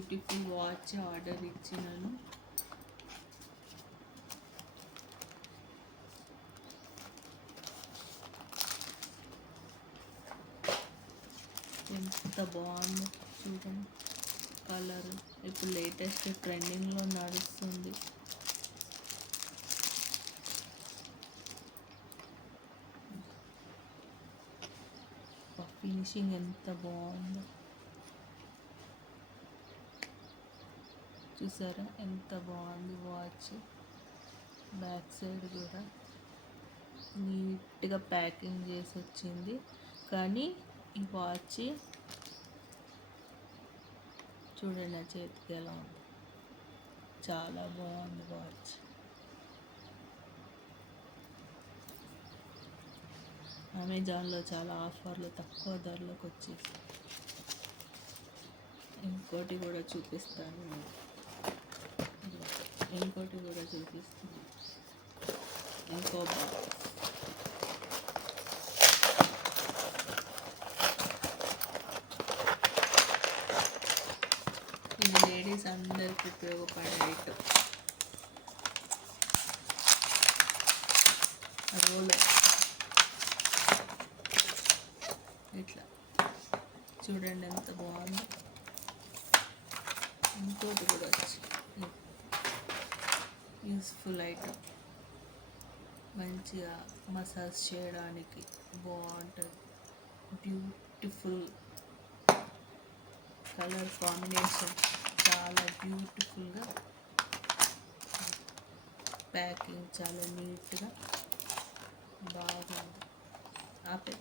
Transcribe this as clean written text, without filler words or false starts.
Beautiful watch order ఇచ్చినాను. ఎంత బాగుందో చూడండి. కలర్ ఇప్పుడు లేటెస్ట్ ట్రెండింగ్లో నడుస్తుంది. ఫినిషింగ్ ఎంత బాగుందో చూసారా, ఎంత బాగుంది వాచ్. బ్యాక్ సైడ్ కూడా నీట్గా ప్యాకింగ్ చేసి వచ్చింది. కానీ ఈ వాచ్ చూడండి నా చేతికి ఎలా ఉంది, చాలా బాగుంది వాచ్. అమెజాన్లో చాలా ఆఫర్లు తక్కువ ధరలకు వచ్చేసి. ఇంకోటి కూడా చూపిస్తాను, ఇంకోటి కూడా చూపిస్తాను. ఇంకో బాక్స్. ఇది లేడీస్ అందరికి ఉపయోగపడే ఐటమ్. రోలర్ ఇట్లా చూడండి ఎంత బాగుంది. ఇంకోటి కూడా వచ్చి యూస్ఫుల్ ఐటమ్, మంచిగా మసాజ్ చేయడానికి బాగుంటుంది. బ్యూటిఫుల్ కలర్ కాంబినేషన్, చాలా బ్యూటిఫుల్గా ప్యాకింగ్, చాలా నీట్గా బాగుంది. ఆపే